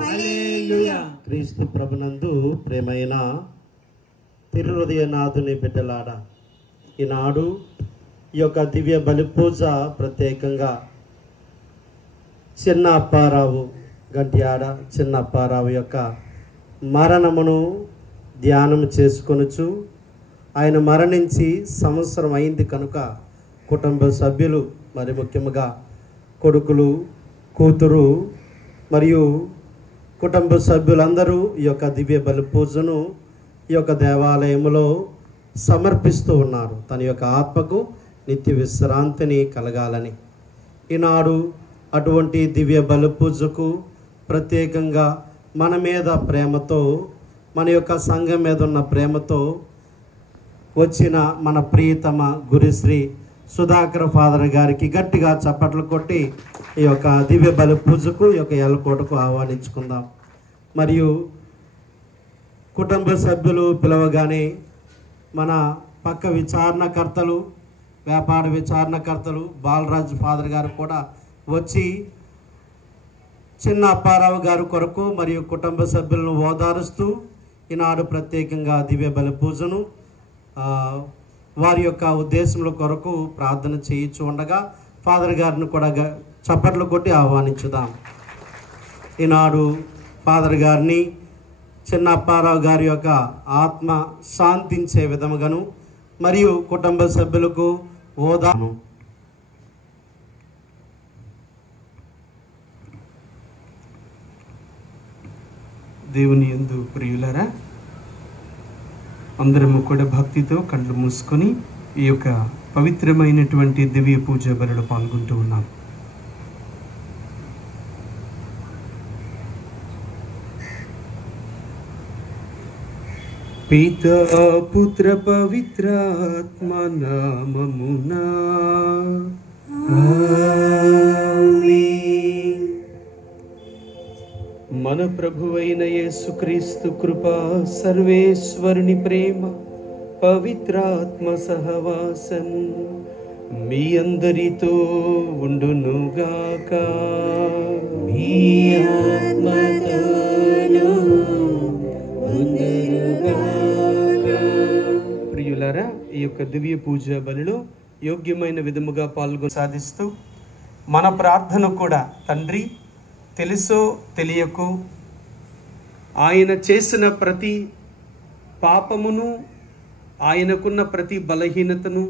హల్లెలూయా. క్రీస్తు ప్రభునందు ప్రేమైన తిరుహృదయనాథుని బిడ్డలాడ, ఈనాడు ఈ యొక్క దివ్య బలి పూజ ప్రత్యేకంగా చిన్న అప్పారావు గంట్యాడ చిన్న అప్పారావు యొక్క మరణమును ధ్యానం చేసుకొనుచు, ఆయన మరణించి సంవత్సరం అయింది కనుక కుటుంబ సభ్యులు, మరి ముఖ్యంగా కొడుకులు, కూతురు మరియు కుటుంబ సభ్యులందరూ ఈ యొక్క దివ్య బలి పూజను ఈ యొక్క దేవాలయంలో సమర్పిస్తూ ఉన్నారు, తన యొక్క ఆత్మకు నిత్య విశ్రాంతిని కలగాలని. ఈనాడు అటువంటి దివ్య బలి పూజకు ప్రత్యేకంగా మన మీద ప్రేమతో, మన యొక్క సంఘం మీద ఉన్న ప్రేమతో వచ్చిన మన ప్రియతమ గురుశ్రీ సుధాకర్ ఫాదర్ గారికి గట్టిగా చప్పట్లు కొట్టి ఈ యొక్క దివ్య బలి పూజకు ఈ యొక్క ఎల్లకోటకు ఆహ్వానించుకుందాం. మరియు కుటుంబ సభ్యులు పిలవగానే మన పక్క విచారణకర్తలు, వ్యాపార విచారణకర్తలు బాలరాజు ఫాదర్ గారు కూడా వచ్చి చిన్న అప్పారావు గారు కొరకు మరియు కుటుంబ సభ్యులను ఓదారుస్తూ ఈనాడు ప్రత్యేకంగా దివ్య బలి పూజను వారి యొక్క ఉద్దేశముల కొరకు ప్రార్థన చేయించు ఉండగా ఫాదర్ గారిని కూడా చప్పట్లు కొట్టి ఆహ్వానించుదాం. ఈనాడు ఫాదర్ గారిని చిన్న అప్పారావు గారి యొక్క ఆత్మ శాంతించే విధముగాను మరియు కుటుంబ సభ్యులకు ఓదాను. దేవుని యందు ప్రియులరా, అందరము కూడా భక్తితో కళ్ళు మూసుకొని ఈ యొక్క పవిత్రమైనటువంటి దివ్య పూజ బలిలో పాల్గొంటూ ఉన్నాం. పితా పుత్ర పవిత్రాత్మ నామమునా ఆమేన్. మన ప్రభువైన యేసుక్రీస్తు కృప, సర్వేశ్వరుని ప్రేమ, పవిత్రాత్మ సహవాసం మీ అందరితో ఉండునుగాక. మీ ఆత్మతోను ఉండునుగాక. ప్రియులారా, ఈ యొక్క దివ్య పూజ బలిలో యోగ్యమైన విధముగా పాల్గొని సాధిస్తూ మన ప్రార్థన కూడా, తండ్రి తెలుసో తెలియకో ఆయన చేసిన ప్రతి పాపమును, ఆయనకున్న ప్రతి బలహీనతను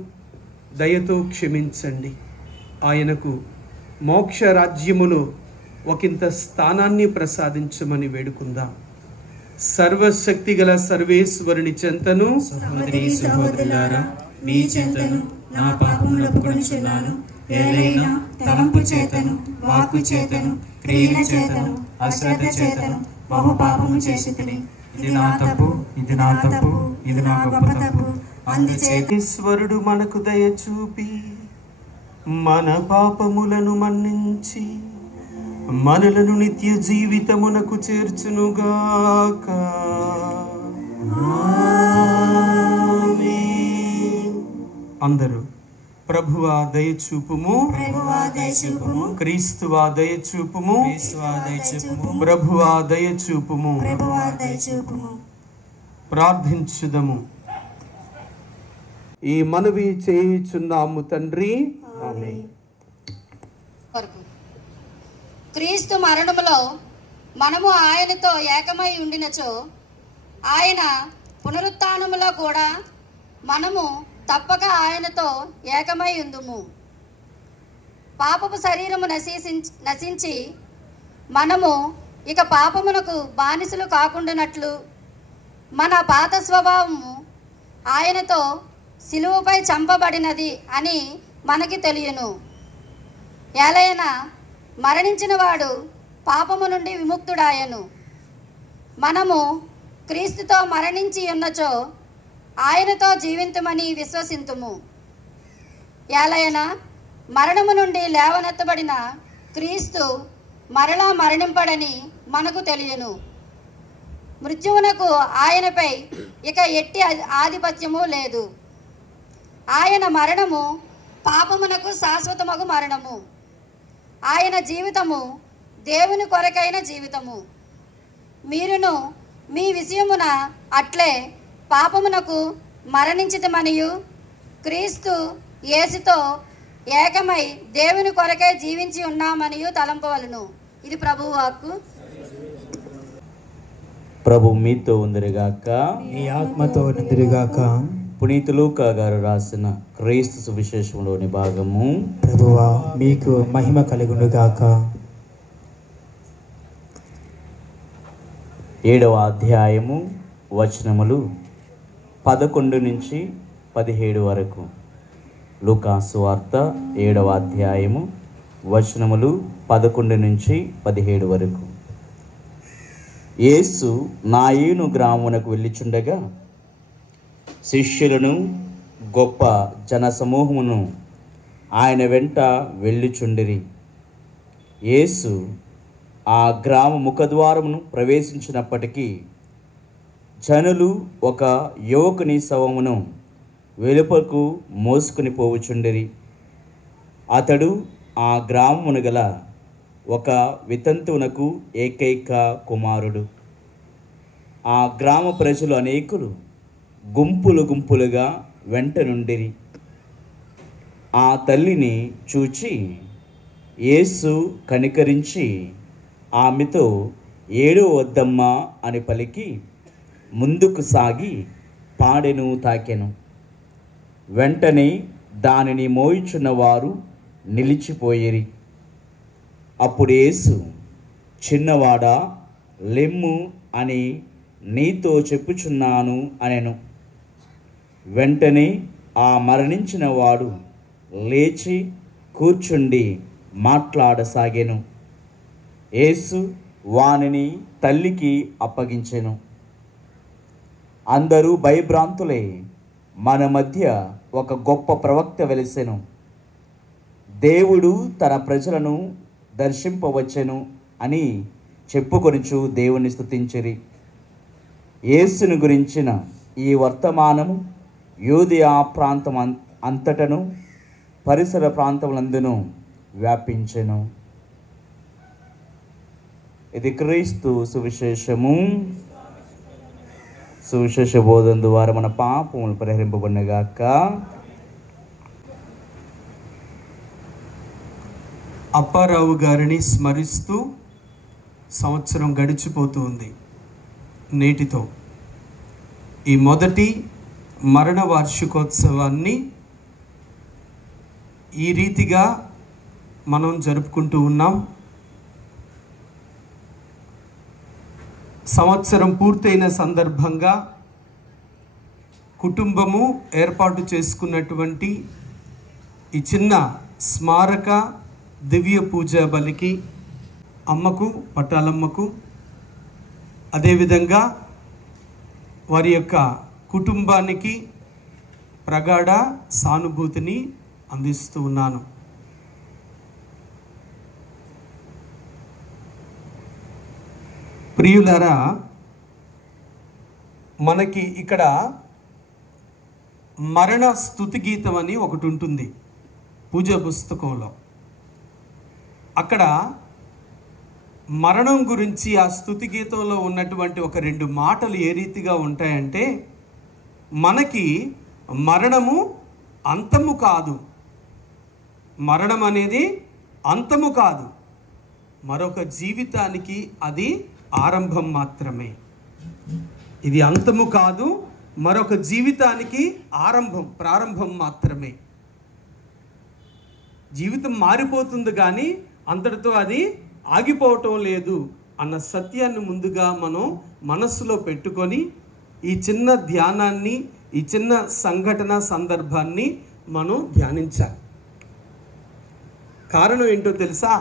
దయతో క్షమించండి. ఆయనకు మోక్ష రాజ్యములో ఒకంత స్థానాన్ని ప్రసాదించమని వేడుకుందాం. సర్వశక్తి గల సర్వేశ్వరుని చెంతను, సహోదరి సహోదరులారా, మీ చెంతను నా పాపములు ఒప్పుకొనుచున్నాను. ఏలైనా తలంపు చేతను, వాక్కు చేతను, క్రియల చేతను, అశ్రద్ధ చేతను బహు పాపము చేసితిని. ఇది నా తప్పు, ఇది నా తప్పు, ఇది నా గొప్ప తప్పు. అందుచేత ఈశ్వరుడు మనకు దయ చూపి మన పాపములను మన్నించి మనలను నిత్య జీవితమునకు చేర్చునుగాక. ఆమేన్. అందరూ ప్రభువా దయచూపుము, ప్రభువా దయచూపుము, క్రీస్తువా దయచూపుము, క్రీస్తువా దయచూపుము, ప్రభువా దయచూపుము. ప్రభువా దయచూపుము. ప్రార్థించుదము. ఈ మనవి చేయుచున్నాము తండ్రి. ఆమేన్. వరకు క్రీస్తు మరణములో మనము ఆయనతో ఏకమై ఉండినచో, ఆయన పునరుత్థానములో కూడా మనము తప్పక ఆయనతో ఏకమై ఉందుము. పాపపు శరీరము నశించి మనము ఇక పాపమునకు బానిసలు కాకుండానట్లు మన పాత స్వభావము ఆయనతో సిలువపై చంపబడినది అని మనకి తెలియను. ఏలైనా మరణించిన వాడు పాపము నుండి విముక్తుడాయను. మనము క్రీస్తుతో మరణించి ఉన్నచో ఆయనతో జీవింతుమని విశ్వసింతుము. ఏలైనా మరణము నుండి లేవనెత్తబడిన క్రీస్తు మరలా మరణింపడని మనకు తెలియను. మృత్యువునకు ఆయనపై ఇక ఎట్టి ఆధిపత్యము లేదు. ఆయన మరణము పాపమునకు శాశ్వతమగు మరణము. ఆయన జీవితము దేవుని కొరకైన జీవితము. మీరును మీ విషయమున అట్లే పాపమునకు మరణించితమనియు క్రీస్తు యేసుతో ఏకమై దేవుని కొరకే జీవించి ఉన్నామనియు తలంపవలను. ఇది ప్రభువు వాక్కు. ప్రభు మీతో ఉందిరిగాక, మీ ఆత్మతో నిందిరిగాక. పునీత లూకా గారు రాసిన క్రీస్తు సువిశేషంలోని భాగము. ప్రభువా మీకు మహిమ కలుగునుగాక. 7వ అధ్యాయము వచనములు 11 నుంచి 17 వరకు. లూకా సువార్త 7వ అధ్యాయము వచనములు 11 నుంచి 17 వరకు. యేసు నాయీను గ్రామమునకు వెళ్ళిచుండగా శిష్యులను గొప్ప జనసమూహమును ఆయన వెంట వెళ్ళుచుండిరి. యేసు ఆ గ్రామ ముఖద్వారమును ప్రవేశించినప్పటికీ జనులు ఒక యువకుని శవమును వెలుపకు మోసుకుని పోవుచుండిరి. అతడు ఆ గ్రామమున గల ఒక వితంతువునకు ఏకైక కుమారుడు. ఆ గ్రామ ప్రజలు అనేకులు గుంపులు గుంపులుగా వెంట నుండిరి. ఆ తల్లిని చూచి యేసు కనికరించి ఆమెతో ఏడు వద్దమ్మా అని పలికి ముందుకు సాగి పాడెను తాకెను. వెంటనే దానిని మోయిచున్న వారు నిలిచిపోయిరి. అప్పుడు యేసు, చిన్నవాడా లెమ్ము అని నీతో చెప్పుచున్నాను అనెను. వెంటనే ఆ మరణించిన వాడు లేచి కూర్చుండి మాట్లాడసాగెను. యేసు వానిని తల్లికి అప్పగించెను. అందరూ భయభ్రాంతులై మన మధ్య ఒక గొప్ప ప్రవక్త వెలిసెను, దేవుడు తన ప్రజలను దర్శింపవచ్చెను అని చెప్పుకొనుచు దేవుని స్తుతించిరి. యేసును గురించిన ఈ వర్తమానము యూదయా ప్రాంతం అంతటను పరిసర ప్రాంతములందును వ్యాపించెను. ఇది క్రీస్తు సువిశేషము. సువిశేష బోధన ద్వారా మన పాపములు పరిహరింపబడినగాక. అప్పారావు గారిని స్మరిస్తూ సంవత్సరం గడిచిపోతూ ఉంది. నేటితో ఈ మొదటి మరణ వార్షికోత్సవాన్ని ఈ రీతిగా మనం జరుపుకుంటూ ఉన్నాం. సంవత్సరం పూర్తయిన సందర్భంగా కుటుంబము ఏర్పాటు చేసుకున్నటువంటి ఈ చిన్న స్మారక దివ్య పూజా బలికి అమ్మకు, పట్టాలమ్మకు, అదేవిధంగా వారి యొక్క కుటుంబానికి ప్రగాఢ సానుభూతిని అందిస్తూ ఉన్నాను. ప్రియులారా, మనకి ఇక్కడ మరణ స్తుతి గీతం అని ఒకటి ఉంటుంది పూజా పుస్తకంలో. అక్కడ మరణం గురించి ఆ స్తుతి గీతంలో ఉన్నటువంటి ఒక 2 మాటలు ఏ రీతిగా ఉంటాయంటే, మనకి మరణము అంతము కాదు, మరణం అనేది అంతము కాదు, మరొక జీవితానికి అది ఆరంభం మాత్రమే. ఇది అంతము కాదు, మరొక జీవితానికి ప్రారంభం మాత్రమే. జీవితం మారిపోతుంది కానీ అంతటితో అది ఆగిపోవటం లేదు అన్న సత్యాన్ని ముందుగా మనం మనస్సులో పెట్టుకొని ఈ చిన్న ధ్యానాన్ని, ఈ చిన్న సంఘటన సందర్భాన్ని మనం ధ్యానించాలి. కారణం ఏంటో తెలుసా?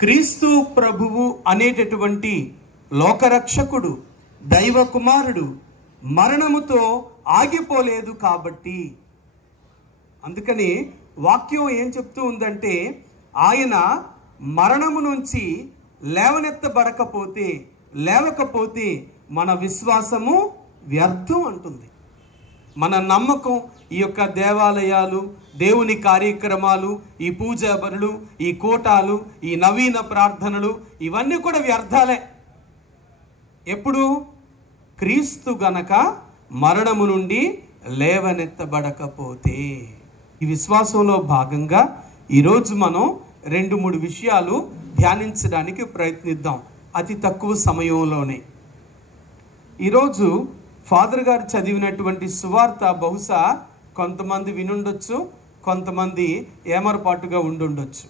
క్రీస్తు ప్రభువు అనేటటువంటి లోకరక్షకుడు, దైవ కుమారుడు మరణముతో ఆగిపోలేదు కాబట్టి. అందుకని వాక్యం ఏం చెప్తూ ఉందంటే, ఆయన మరణము నుంచి లేవకపోతే మన విశ్వాసము వ్యర్థం అంటుంది. మన నమ్మకం ఈ యొక్క దేవాలయాలు, దేవుని కార్యక్రమాలు, ఈ పూజా బలులు, ఈ కూటాలు, ఈ నవీన ప్రార్థనలు ఇవన్నీ కూడా వ్యర్థాలే. ఎప్పుడు? క్రీస్తు గనక మరణము నుండి లేవనెత్తబడకపోతే. ఈ విశ్వాసంలో భాగంగా ఈరోజు మనం 2-3 విషయాలు ధ్యానించడానికి ప్రయత్నిద్దాం అతి తక్కువ సమయంలోనే. ఈరోజు ఫాదర్ గారు చదివినటువంటి సువార్త బహుశా కొంతమంది వినుండొచ్చు, కొంతమంది ఏమరపాటుగా ఉండుండొచ్చు.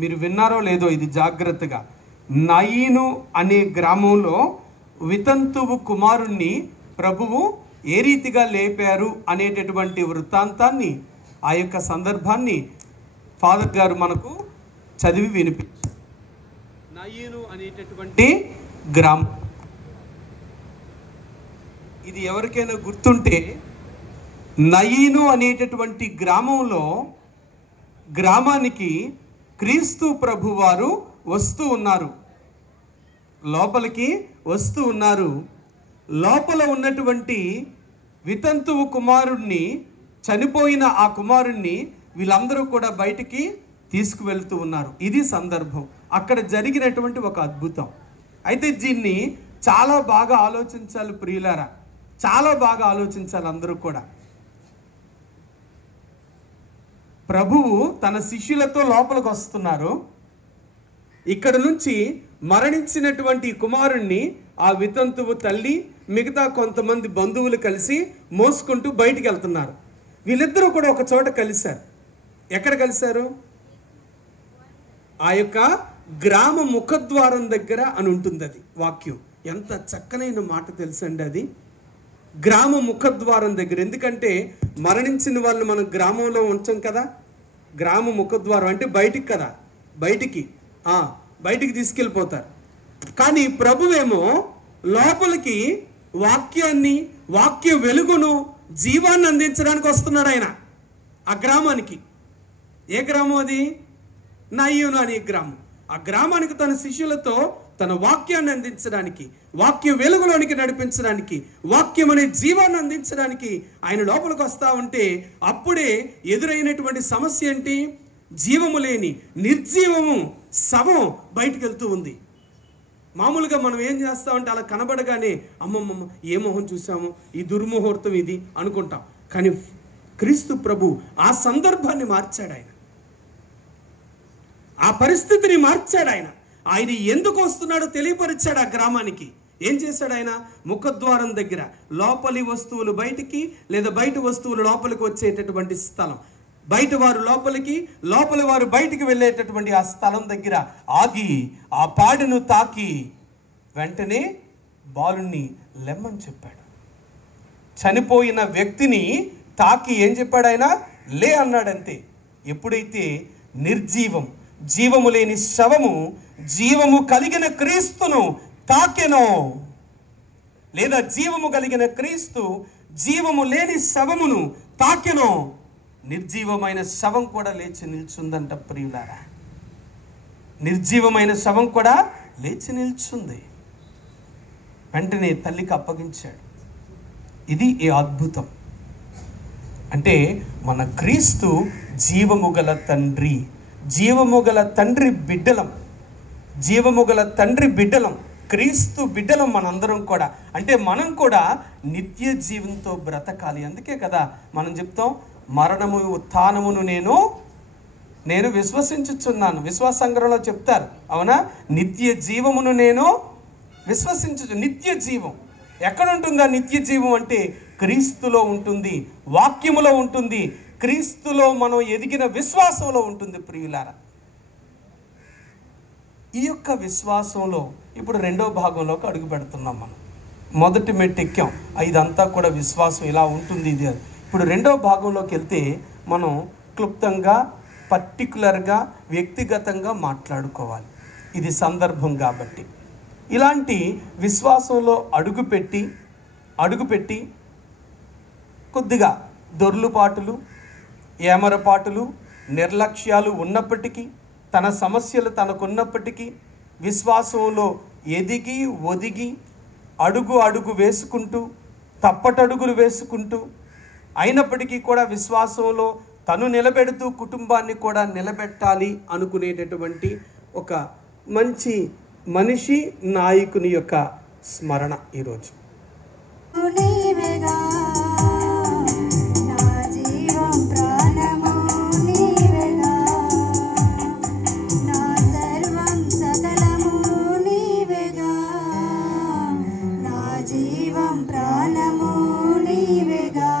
మీరు విన్నారో లేదో ఇది జాగ్రత్తగా. నయీను అనే గ్రామంలో వితంతువు కుమారుణ్ణి ప్రభువు ఏ రీతిగా లేపారు అనేటటువంటి వృత్తాంతాన్ని, ఆ యొక్క సందర్భాన్ని ఫాదర్ గారు మనకు చదివి వినిపించారు. నయీను అనేటటువంటి గ్రామం, ఇది ఎవరికైనా గుర్తుంటే, నయీను అనేటటువంటి గ్రామానికి క్రీస్తు ప్రభువారు వస్తూ ఉన్నారు, లోపలికి వస్తూ ఉన్నారు. లోపల ఉన్నటువంటి వితంతువు కుమారుణ్ణి, చనిపోయిన ఆ కుమారుణ్ణి వీళ్ళందరూ కూడా బయటికి తీసుకువెళ్తూ ఉన్నారు. ఇది సందర్భం, అక్కడ జరిగినటువంటి ఒక అద్భుతం. అయితే దీన్ని చాలా బాగా ఆలోచించాలి ప్రియులారా, చాలా బాగా ఆలోచించాలి అందరూ కూడా. ప్రభువు తన శిష్యులతో లోపలికి వస్తున్నారు. ఇక్కడ నుంచి మరణించినటువంటి కుమారుణ్ణి ఆ వితంతువు తల్లి, మిగతా కొంతమంది బంధువులు కలిసి మోసుకుంటూ బయటికి వెళ్తున్నారు. వీళ్ళిద్దరూ కూడా ఒక చోట కలిశారు. ఎక్కడ కలిశారు? ఆ యొక్క గ్రామ ముఖద్వారం దగ్గర అని ఉంటుంది అది వాక్యం. ఎంత చక్కనైన మాట తెలుసండి అది, గ్రామ ముఖద్వారం దగ్గర. ఎందుకంటే మరణించిన వాళ్ళని మనం గ్రామంలో ఉంచాం కదా, గ్రామ ముఖద్వారం అంటే బయటికి కదా, బయటికి తీసుకెళ్ళిపోతారు. కానీ ప్రభువేమో లోపలికి వాక్యాన్ని, వాక్య వెలుగును, జీవాన్ని అందించడానికి వస్తున్నాడు ఆయన ఆ గ్రామానికి. ఏ గ్రామం అది? నయీను అనే గ్రామం. ఆ గ్రామానికి తన శిష్యులతో తన వాక్యాన్ని అందించడానికి, వాక్య వెలుగులోనికి నడిపించడానికి, వాక్యం అనే జీవాన్ని అందించడానికి ఆయన లోపలికి వస్తూ ఉంటే అప్పుడే ఎదురైనటువంటి సమస్య ఏంటి? జీవము లేని నిర్జీవము శవం బయటికి వెళ్తూ ఉంది. మామూలుగా మనం ఏం చేస్తామంటే అలా కనబడగానే అమ్మమ్మ ఏ మొహం చూసాము, ఈ దుర్ముహూర్తం ఇది అనుకుంటాం. కానీ క్రీస్తు ప్రభు ఆ సందర్భాన్ని మార్చాడు, ఆయన ఆ పరిస్థితిని మార్చాడు. ఆయన ఎందుకు వస్తున్నాడో తెలియపరిచాడు ఆ గ్రామానికి. ఏం చేశాడు ఆయన? ముఖద్వారం దగ్గర లోపలి వస్తువులు బయటికి, లేదా బయట వస్తువులు లోపలికి వచ్చేటటువంటి స్థలం, బయట వారు లోపలికి, లోపలి వారు బయటికి వెళ్ళేటటువంటి ఆ స్థలం దగ్గర ఆగి ఆ పాడును తాకి వెంటనే బాలుని లెమ్మని చెప్పాడు. చనిపోయిన వ్యక్తిని తాకి ఏం చెప్పాడు ఆయన? లే అన్నాడంతే. ఎప్పుడైతే నిర్జీవం, జీవము లేని శవము జీవము కలిగిన క్రీస్తును తాకెనో, లేదా జీవము కలిగిన క్రీస్తు జీవము లేని శవమును తాకెనో, నిర్జీవమైన శవం కూడా లేచి నిల్చుందంట ప్రియులారా. నిర్జీవమైన శవం కూడా లేచి నిల్చుంది. వెంటనే తల్లికి అప్పగించాడు. ఇది ఈ అద్భుతం. అంటే మన క్రీస్తు జీవము గల తండ్రి, జీవము గల తండ్రి బిడ్డలం, జీవము గల తండ్రి బిడ్డలం, క్రీస్తు బిడ్డలం మనందరం కూడా. అంటే మనం కూడా నిత్య జీవంతో బ్రతకాలి. అందుకే కదా మనం చెప్తాం, మరణము ఉత్థానమును నేను విశ్వసించుచున్నాను. విశ్వాస సంగ్రహంలో చెప్తారు, అవునా? నిత్య జీవమును నేను విశ్వసించు. నిత్య జీవం ఎక్కడ ఉంటుందా? నిత్య జీవం అంటే క్రీస్తులో ఉంటుంది, వాక్యములో ఉంటుంది, క్రీస్తులో మనం ఎదిగిన విశ్వాసంలో ఉంటుంది ప్రియులారా. ఈ యొక్క విశ్వాసంలో ఇప్పుడు రెండో భాగంలోకి అడుగు పెడుతున్నాం. మనం మొదటి మెట్టు ఎక్కాం, ఇదంతా కూడా విశ్వాసం ఇలా ఉంటుంది ఇది. ఇప్పుడు రెండో భాగంలోకి వెళ్తే మనం క్లుప్తంగా, పర్టికులర్గా, వ్యక్తిగతంగా మాట్లాడుకోవాలి. ఇది సందర్భం కాబట్టి. ఇలాంటి విశ్వాసంలో అడుగుపెట్టి కొద్దిగా దొర్లుపాటులు, ఏమరపాటులు, నిర్లక్ష్యాలు ఉన్నప్పటికీ, తన సమస్యలు తనకున్నప్పటికీ విశ్వాసంలో ఎదిగి ఒదిగి అడుగు వేసుకుంటూ, తప్పటడుగులు వేసుకుంటూ, అయినప్పటికీ కూడా విశ్వాసంలో తను నిలబెడుతూ కుటుంబాన్ని కూడా నిలబెట్టాలి అనుకునేటటువంటి ఒక మంచి మనిషి, నాయకుని యొక్క స్మరణ ఈరోజు. నీవేగా నా జీవం ప్రాణము నీవేగా నా సర్వం సకలము నీవేగా నా జీవం ప్రాణము నీవేగా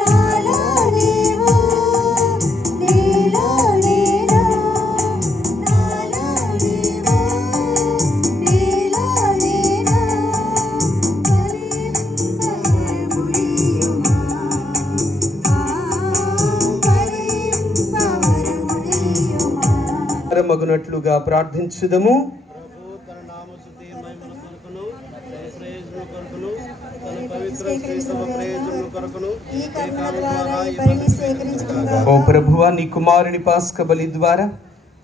నాలో నీవు నీలో నేను నాలో నీవు నీలో నేను మగునట్లుగా ప్రార్థించుదము. ప్రభు తన నామస్తుతి మహిమను కొరకును తన ప్రయోజనం కొరకును తన పవిత్ర శ్రీసభ ప్రయోజనం కొరకును ఈ కర్మల ద్వారా ఈ బలిని స్వీకరించుకుందాం. ఓ ప్రభువా, నీ కుమారుని పాస్క బలి ద్వారా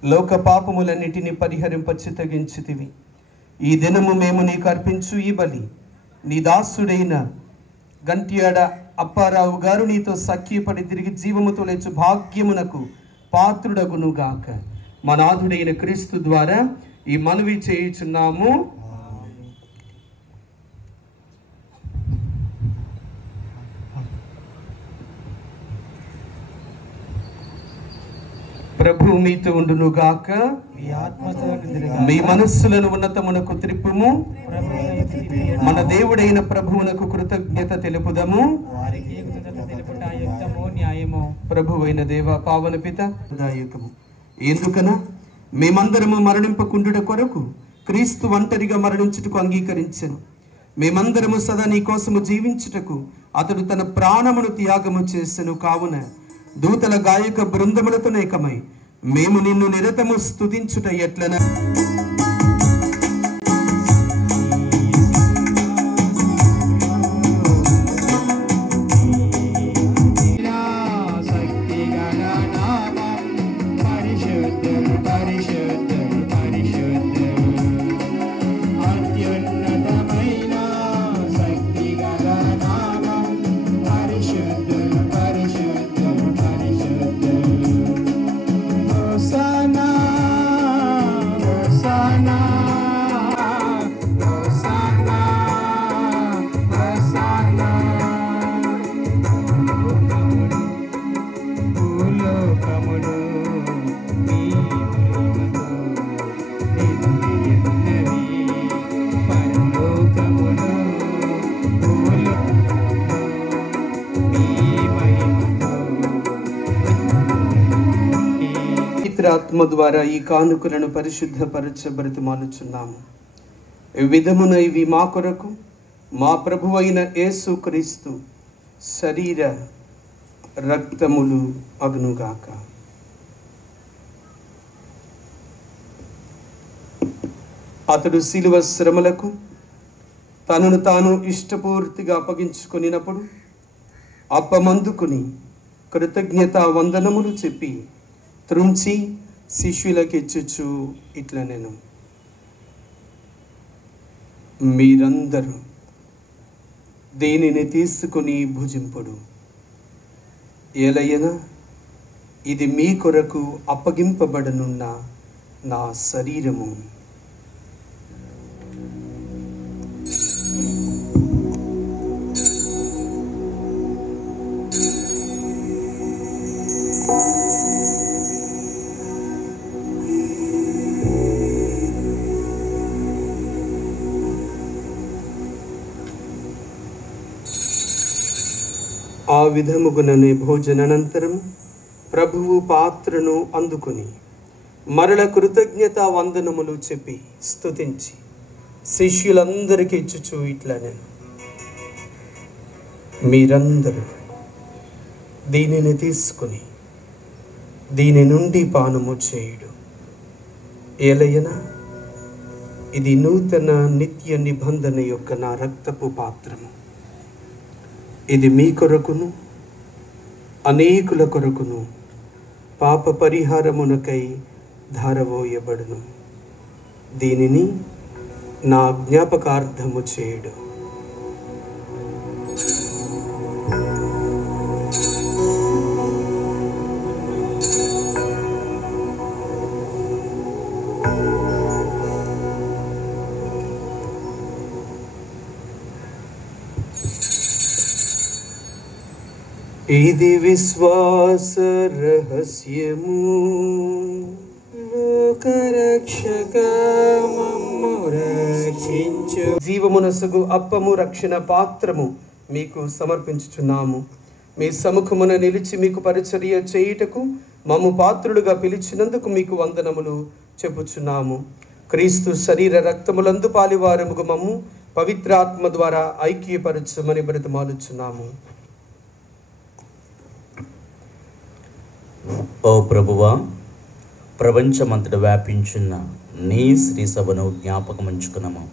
లోక పాపములన్నిటిని పరిహరింప చిత్తగించితివి. ఈ దినము మేము నీకు అర్పించు ఈ బలి నీ దాసుడైన గంట్యాడ అప్పారావు గారు నీతో సఖ్యపడి తిరిగి జీవముతో లేచు భాగ్యమునకు పాత్రుడగునుగాక. మా నాథుడైన క్రీస్తు ద్వారా ఈ మనవి చేయుచున్నాము. ప్రభు మీతో ఉండునుగాక. మీ మనస్సులను ఉన్నతమునకు త్రిప్పుము. మన దేవుడైన ప్రభువునకు కృతజ్ఞత తెలుపుదము. ప్రభువైన దేవ పావన పిత దాయకము. ఎందుకన మేమందరము మరణింపకుండుట కొరకు క్రీస్తు ఒంటరిగా మరణించుటకు అంగీకరించెను. మేమందరము సదా నీ కోసము జీవించుటకు అతడు తన ప్రాణమును త్యాగము చేసెను. కావున దూతల గాయక బృందములతో ఏకమై మేము నిన్ను నిరతము స్తుతించుట ఎట్లన ఆత్మ ద్వారా ఈ కానుకలను పరిశుద్ధపరచబరతమాలుచున్నాము. ఈ విధమున ఇవి మా కొరకు మా ప్రభువైన యేసు క్రీస్తు శరీర రక్తములు అగునుగాక. అతడు శిలువ శ్రమలకు తనను తాను ఇష్టపూర్తిగా అప్పగించుకొనినప్పుడు అప్పమందుకుని కృతజ్ఞతా వందనములు చెప్పి త్రుంచి శిష్యులకిచ్చుచు ఇట్లా నేను మీరందరూ దేనిని తీసుకుని భుజింపుడు. ఏలయన ఇది మీ కొరకు అప్పగింపబడనున్న నా శరీరము. ఆ విధముగుననే భోజనానంతరం ప్రభువు పాత్రను అందుకొని మరల కృతజ్ఞతా వందనములు చెప్పి స్తుతించి శిష్యులందరికీ ఇచ్చుచు ఇట్లా నేను మీరందరూ దీనిని తీసుకుని దీని నుండి పానము చేయుడు. ఏలయన ఇది నూతన నిత్య నిబంధన యొక్క నా రక్తపు పాత్రము. ఇది మీ కొరకును అనేకుల కొరకును పాప పరిహారమునకై ధారవోయబడును. దీనిని నా జ్ఞాపకార్థము చేయుడు. ఇది విశ్వాస రహస్యము, లోకరక్షక మమ్ము రక్షించు. జీవమునసగు అప్పము రక్షణ పాత్రము మీకు సమర్పించుచున్నాము. మీ సముఖమున నిలిచి మీకు పరిచర్య చేయుటకు మమ్ము పాత్రులుగా పిలిచినందుకు మీకు వందనములు చెప్పుచున్నాము. క్రీస్తు శరీర రక్తములందు పాలివారముగు మమ్ము పవిత్రాత్మ ద్వారా ఐక్యపరచమని బ్రతిమాలుచున్నాము. ఓ ప్రభువా, ప్రపంచమంతట వ్యాపించున్న నీ శ్రీ సభను జ్ఞాపకముంచుకున్నాము.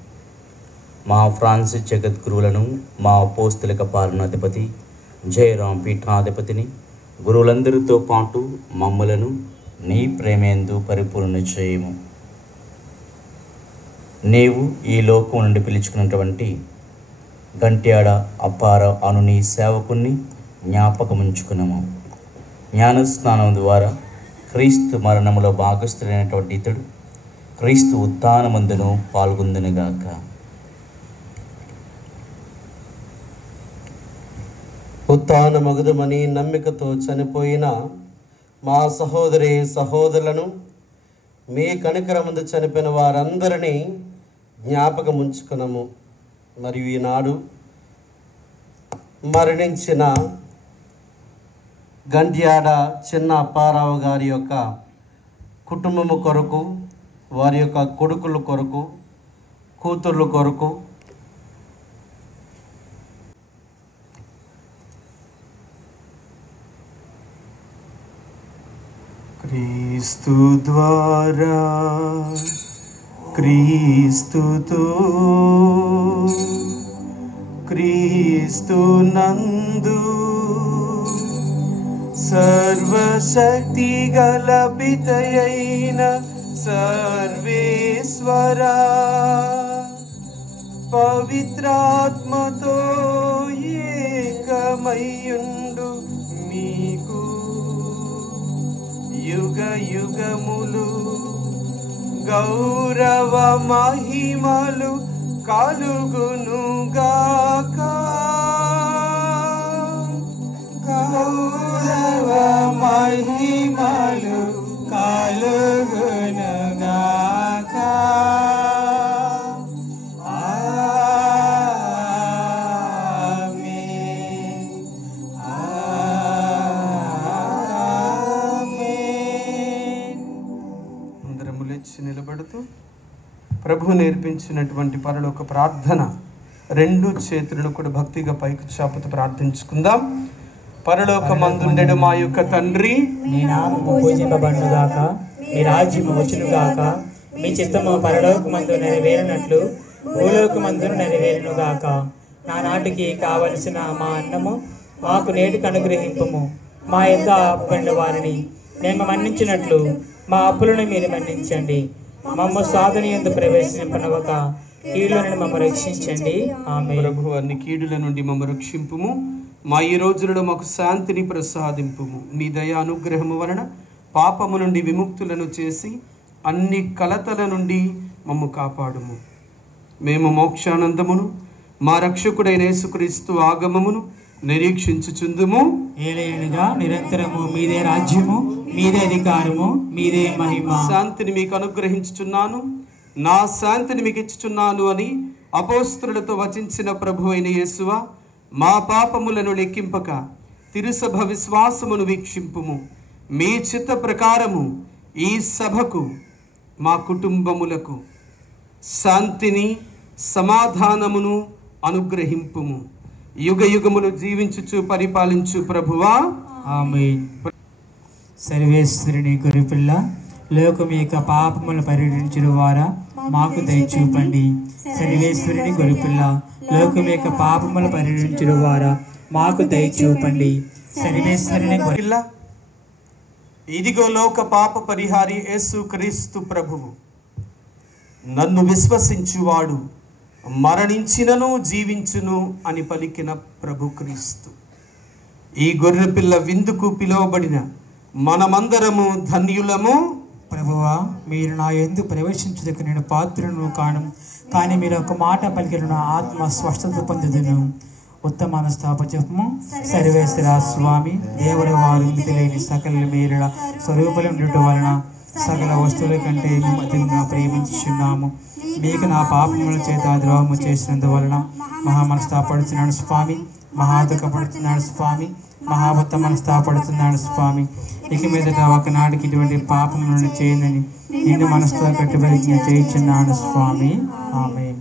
మా ఫ్రాన్సిస్ జగద్గురువులను, మా అపోస్తలిక పాలనాధిపతి జయరాం పీఠాధిపతిని, గురువులందరితో పాటు మమ్ములను నీ ప్రేమేందు పరిపూర్ణ చేయము. నీవు ఈ లోకం నుండి పిలుచుకున్నటువంటి గంట్యాడ అప్పారావు అను నీ సేవకుని జ్ఞాపకముంచుకున్నాము. జ్ఞానస్నానం ద్వారా క్రీస్తు మరణములో భాగస్థుడైనటువంటి ఇతడు క్రీస్తు ఉత్థానమందును పాల్గొందునుగాక. ఉత్థానమగుదమని నమ్మికతో చనిపోయిన మా సహోదరులను, మీ కనికరమందు చనిపోయిన వారందరినీ జ్ఞాపకముంచుకున్నాము. మరియు ఈనాడు మరణించిన గంట్యాడ చిన్న అప్పారావు గారి యొక్క కుటుంబము కొరకు, వారి యొక్క కొడుకుల కొరకు, కూతుర్ల కొరకు, క్రీస్తు ద్వారా క్రీస్తుతో క్రీస్తు నందు సర్వశక్తి గల పితయైన సర్వేశ్వరా, పవిత్రాత్మతో ఏకమయ్యుండు మీకు యుగ యుగములు గౌరవ మహిమలు కలుగునుగాక. గౌరవ మహిమలు కలుగునుగాక. నిలబడుతూ ప్రభు నేర్పించినటువంటి పరలోక ప్రార్థన, రెండు చేతులను కూడా భక్తిగా పైకి చాపుతూ ప్రార్థించుకుందాం. పరలోకమందుండెడు మా యొక్క తండ్రి, నీ నామము పూజింపబడునుగాక, నీ రాజ్యము వచ్చునుగాక, మీ చిత్తము పరలోకమందు నెరవేరినట్లు భూలోకమందును నెరవేరునుగాక. నానాటికి కావలసిన మా అన్నము మాకు నేటికి అనుగ్రహింపుము. మా యొక్క అప్పుపడిన వారిని మేము మన్నించినట్లు మా అప్పులను మీరు మన్నించండి. మమ్మ సాధన యందు ప్రవేశింపనవక కీడుల నుండి మమ్మ రక్షించండి. ఆమేన్. ప్రభు అన్ని కీడుల నుండి మమ్మ రక్షింపుము. మా ఈ రోజులలో మాకు శాంతిని ప్రసాదింపుము. మీ దయా అనుగ్రహము వలన పాపము నుండి విముక్తులను చేసి అన్ని కలతల నుండి మమ్ము కాపాడుము. మేము మోక్షానందమును మా రక్షకుడైన యేసుక్రీస్తు ఆగమమును నిరీక్షించుచుందుము. ఏలయనగా నిరంతరము మీదే రాజ్యము, మీదే అధికారము, మీదే మహిమ. శాంతిని మీకు అనుగ్రహించుచున్నాను, నా శాంతిని మీకు ఇచ్చుచున్నాను అని అపోస్తలులతో వచించిన ప్రభు అయిన యేసువా, మా పాపములను లెక్కింపక తిరుసభ విశ్వాసమును వీక్షింపుము. మీ చిత్త ప్రకారము ఈ సభకు, మా కుటుంబములకు శాంతిని సమాధానమును అనుగ్రహింపుము. యుగ యుగములు జీవించుచు పరిపాలించు ప్రభువా. ఆమేన్. సర్వేశ్వరుని గొర్రెపిల్ల, లోకం యొక్క పాపములను పరిహరించిన వారా మాకు దయచూపండి. సర్వేశ్వరుని గొర్రెపిల్ల, లోకం యొక్క పాపములను పరిహరించిన వారా మాకు దయచూపండి. సర్వేశ్వరుని పిల్ల, ఇదిగో లోక పాప పరిహారి యేసు క్రీస్తు ప్రభువు. నన్ను విశ్వసించువాడు మరణించినను జీవించును అని పలికిన ప్రభు క్రీస్తు. ఈ గొర్రెపిల్ల విందుకు పిలువబడిన మనమందరము ధన్యులము. ప్రభువా, మీరు నా యందు ప్రవేశించుటకు నేను పాత్రను కాను, కానీ మీరు ఒక మాట పలికిన నా ఆత్మ స్వస్థత పొందుదును. ఉత్తమ మనస్తాపత్యము సర్వేశ్వర స్వామి దేవుడి వారు మితిలేని సకల మీరుల స్వరూపులు ఉండటం వలన సకల వస్తువుల కంటే మేము అధికంగా ప్రేమించుచున్నాము. మీకు నా పాపముల చేత ద్రోహము చేసినందువలన మహా మనస్తాపడుతున్నాడు స్వామి, మహా దుఃఖపడుతున్నాడు స్వామి, మహా ఉత్తమ మనస్తాపడుతున్నాడు స్వామి. ఇక మీదట ఒకనాటికి ఇటువంటి పాపములను చేయనని నిన్ను మనసుతో కట్టుబడిజ్ఞ చేయించున్నాడు స్వామి. ఆమేన్.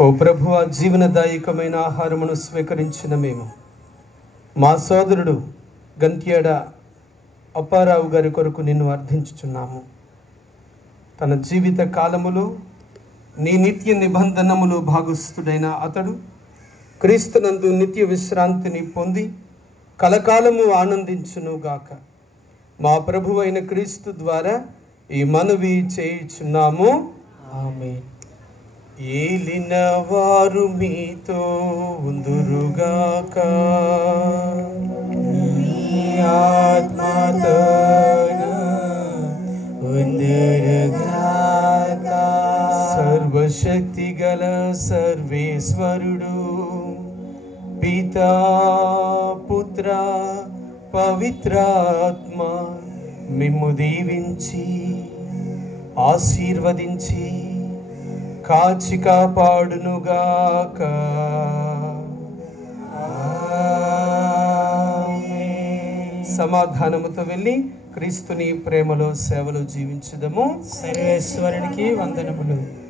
ఓ ప్రభువా, జీవనదాయకమైన ఆహారమును స్వీకరించిన మేము మా సోదరుడు గంట్యాడ అప్పారావు గారి కొరకు నిన్ను అర్థించుచున్నాము. తన జీవిత కాలములో నీ నిత్య నిబంధనములు భాగస్థుడైన అతడు క్రీస్తునందు నిత్య విశ్రాంతిని పొంది కలకాలము ఆనందించునుగాక. మా ప్రభువైన క్రీస్తు ద్వారా ఈ మనవి చేయుచున్నాము. ఆమేన్. ఏలిన వారు మీతో ఉందురుగాక. ఆత్మతోను ఉందురుగాక. సర్వశక్తి గల సర్వేశ్వరుడు పితా పుత్ర పవిత్రాత్మ మిమ్ము దీవించి ఆశీర్వదించి కాచి కాపాడునుగాక. సమాధానముతో వెళ్ళి క్రీస్తుని ప్రేమలో సేవలు జీవించుదము. సర్వేశ్వరునికి వందనములు.